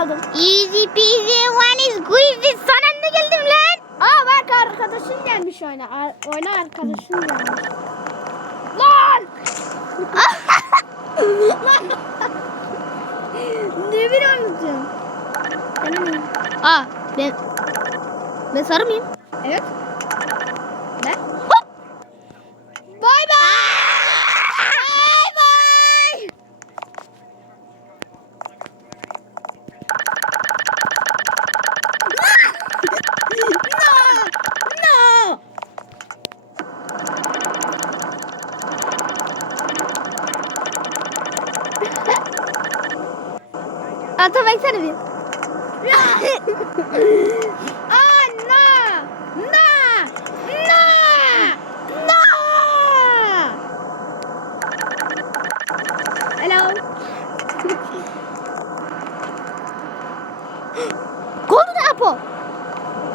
aldım. Easy peasy one is squeezy. Son anda geldim lan. Aa bak arkadaşın gelmiş oyna. Oyna arkadaşın gelmiş. Lan! ne bir oyuncum? Ben? Aa ben... Ben sarı mıyım? Evet. Ben? Ata baksana bir. Ah, no! No! No! No! Hello. Golden apple.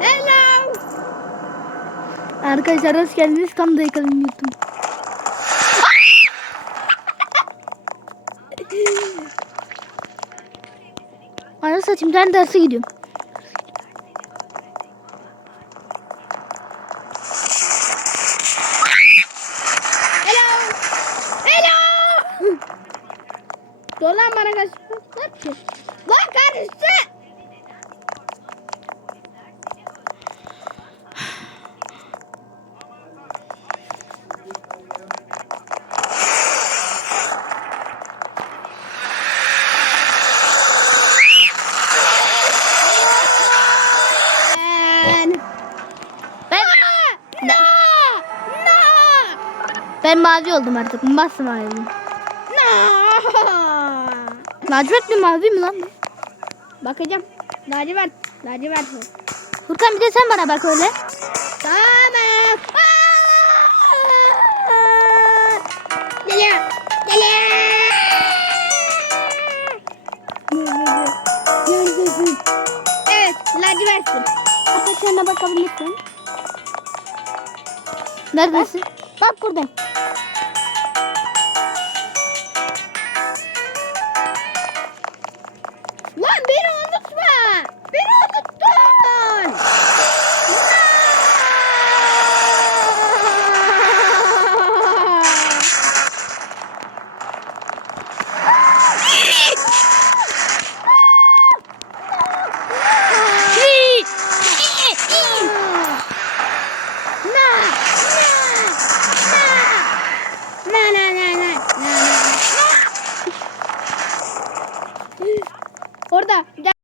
Hello. Arkadaşlar hoş geldiniz. Tam da yakaladım yuttum. Ana satayım ben derse gidiyorum. Hello. Hello. Dolan bana kaç. Ne yapıyorsun? Lan ben mavi oldum artık. Masmavi. No! Lacivert mi mavi mi lan? Bakacağım. Lacivert. Lacivert. o. Furkan bir de sen bana bak öyle. Tamam. Geliyor. Geliyor. Evet. Lacivertsin. Apaçlarına bakabilirsin. Neredesin? Bak buradayım. Na, na. Orada.